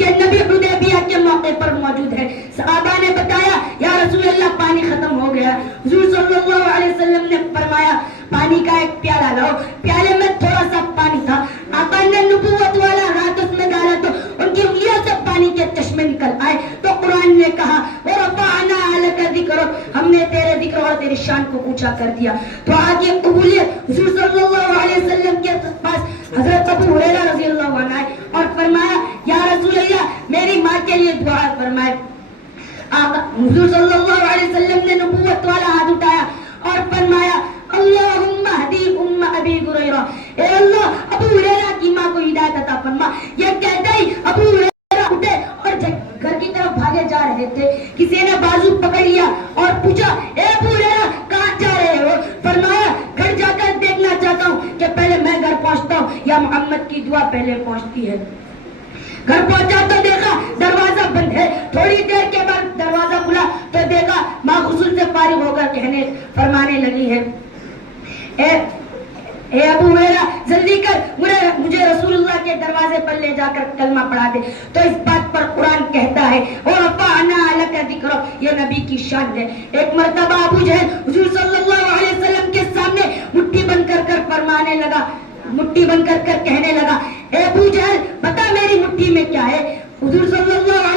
کہ نبی حدیبیہ کے موقع پر موجود ہے. صحابہ نے بتایا یا رسول اللہ پانی ختم ہو گیا. حضور صلی اللہ علیہ وسلم نے فرمایا پانی کا ایک پیالہ لاؤ. پیالے میں تھوڑا سا پانی تھا. آقا نے نبوت والا ہاتھ اس میں ڈالا تو ان کی انگلیوں سے پانی کے چشمے نکل آئے. تو قرآن نے کہا وَرَفَعْنَا لَكَ ذِكْرَكَ، ہم نے تیرے ذکر اور تیری شان کو اونچا کر دیا. تو آگے قبولیت حضور صلی اللہ علیہ وسلم کے پاس حضرت ابو ہریرہ رضی اللہ عنہ آئے اور فرمایا یا رسول اللہ میری ماں کے لیے دعا فرمائے. حضور صلی اللہ علیہ وسلم نے نبوت والا ہاتھ اٹھایا اور فرمایا اللہم اہدی ام ابی ہریرہ، اے اللہ ابو ہریرہ کی ماں کو ہدایت عطا فرما. یہ کہتے ہی ابو ہریرہ اٹھے اور گھر کی طرف بھاگے جا رہے تھے. کسی نے بازو پکڑ لیا اور پوچھا اے ابو ہریرہ کہاں جا رہے ہو؟ فرمایا گھر جا کر دیکھنا چاہتا ہوں کہ پہلے میں گھر پہنچتا ہوں یا محمد کی دعا پہلے پہنچتی ہے. گھر پہنچا تو دیکھا دروازہ بند ہے. تھوڑی دیر کے بعد دروازہ کھلا تو دیکھا ماں غسل سے فارغ ہو کر فرمانے لگی ہے اے ابو ہریرہ جلدی کر مجھے رسول اللہ کے دروازے پر لے جا کر کلمہ پڑھا دے. تو اس بات پر قرآن کہتا ہے وَرَفَعْنَا لَكَ ذِكْرَكَ، یہ نبی کی شان ہے. ایک مرتبہ ابو جہل حضور صلی اللہ علیہ وسلم کے سامنے مٹھی بن کر فرمانے لگا، مٹھی بن کر کہنے لگا اے ابو جہل بتا میری مٹھی میں کیا ہے؟ حضور صلی اللہ